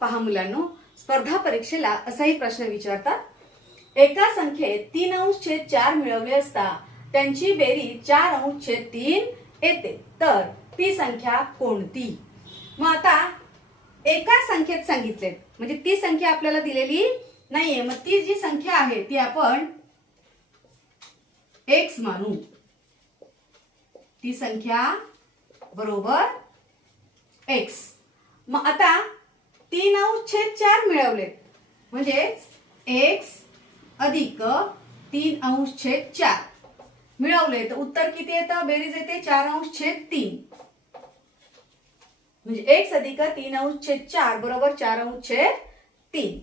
पहा मुलांनो, स्पर्धा परीक्षेला असाही प्रश्न विचारतात. एका संख्येत 3/4 मिळवले असता त्यांची बेरीज 4/3 येते, तर ती संख्या कोणती? मग आता एका संख्येत सांगितले म्हणजे ती संख्या आपल्याला दिलेली नाहीये. मग ती जी संख्या आहे ती आपण x मानू. ती संख्या बरोबर x. मग आता 3/4 मिळवले म्हणजे x अधिक 3/4 मिळवले तर उत्तर किती येतं? बेरीज येते 4/3 म्हणजे x अधिक 3/4 बरोबर 4/3.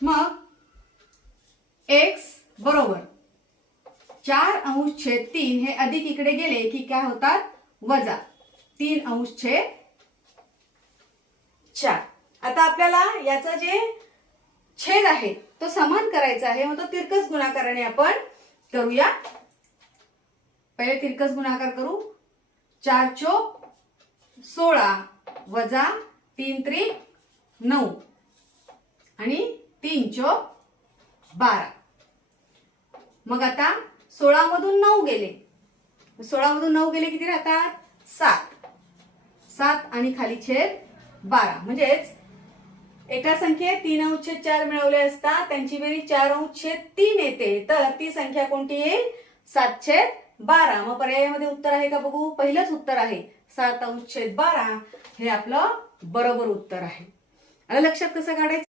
मग x बरोबर 4/3 हे अधिक इकडे गेले की काय होतात? वजा 3/4. आता आपल्याला याचा जे छेद आहे तो समान करायचा आहे. मग तो तिरकस गुणाकाराने आपण करूया. पहिले तिरकस गुणाकार करू. 4 चोक 16 वजा 3 त्रिक 9 आणि 3 चोक 12. मग आता 16 मधून 9 गेले. 16 मधून 9 गेले किती राहतात? 7. 7 आणि खाली छेद 12 म्हणजेच एका संख्येत 3/4 मिळवले असता त्यांची बेरीज 4/3 येते, तर ती संख्या कोणती येईल? 7/12. मग पर्यायामध्ये उत्तर आहे का बघू? पहिलंच उत्तर आहे 7/12. हे आपलं बरोबर उत्तर आहे. आलं लक्षात कसं काढायचं?